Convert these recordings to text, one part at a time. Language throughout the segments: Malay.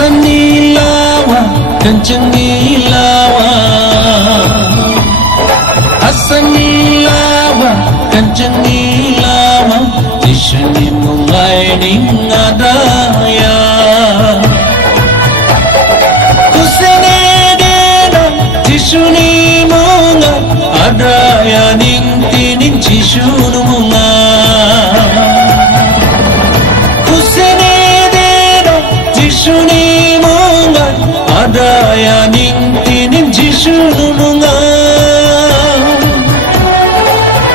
Hasan ilawa, kenceng ilawa. Hasan ilawa, kenceng ilawa. Di sini mulai ningadaya. Kusini dena, di sini munga. Adaya ning tinin cisunu munga. Jisuni munga, adaya ning tinin jisunu munga.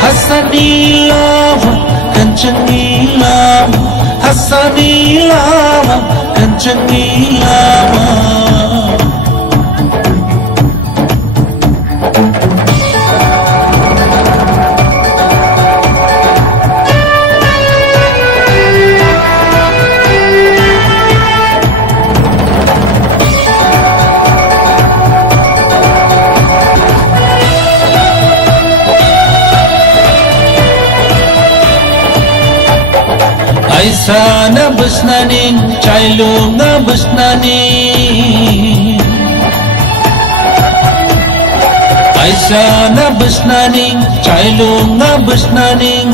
Hasan ilawa, kenceng ilawa. Hasan ilawa, kenceng ilawa. Aisana besnaning, cailunga besnaning. Aisana besnaning, cailunga besnaning.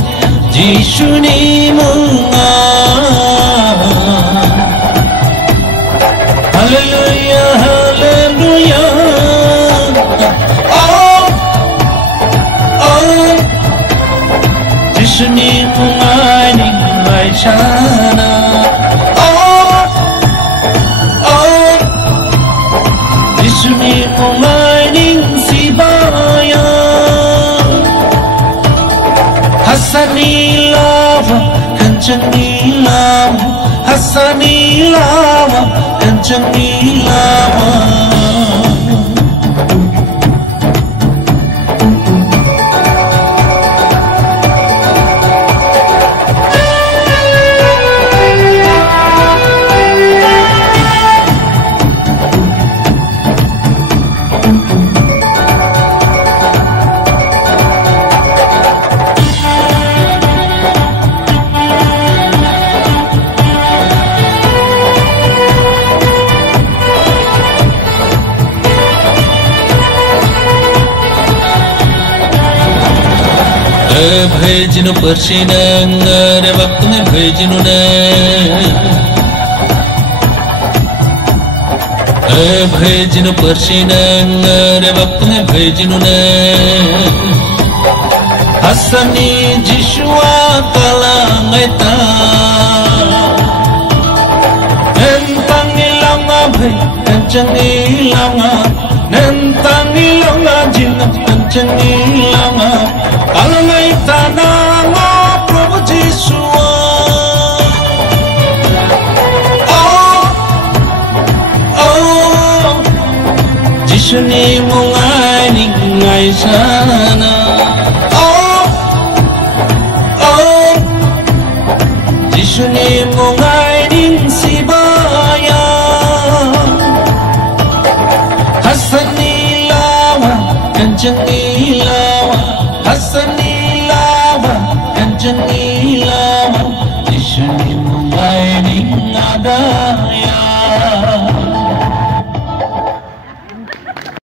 Jisuni munga. Hallelujah, hallelujah. Oh, oh. Jisuni munga ning Aishana. Oh, oh. Jisuni munga ning Sibaya. Hasan ilawa, kenceng ilawa. Hasan ilawa, kenceng ilawa. Bhejinu persinang re waktu me bhejinu na. Bhejinu persinang re waktu me bhejinu na. Hasani Jishua kalangeta. Nentang ilanga bhej kenceng ilanga. Nentang ilanga jinna kenceng ilanga. Alamay tananga Prabhu Jisua. Oh, oh. Jisuni mungay ningay sana. Oh, oh. Jisuni mungay ning Sibaya. Hasan ilawa, kenceng ilawa. Hasan ilawa, kenceng ilawa. Di sini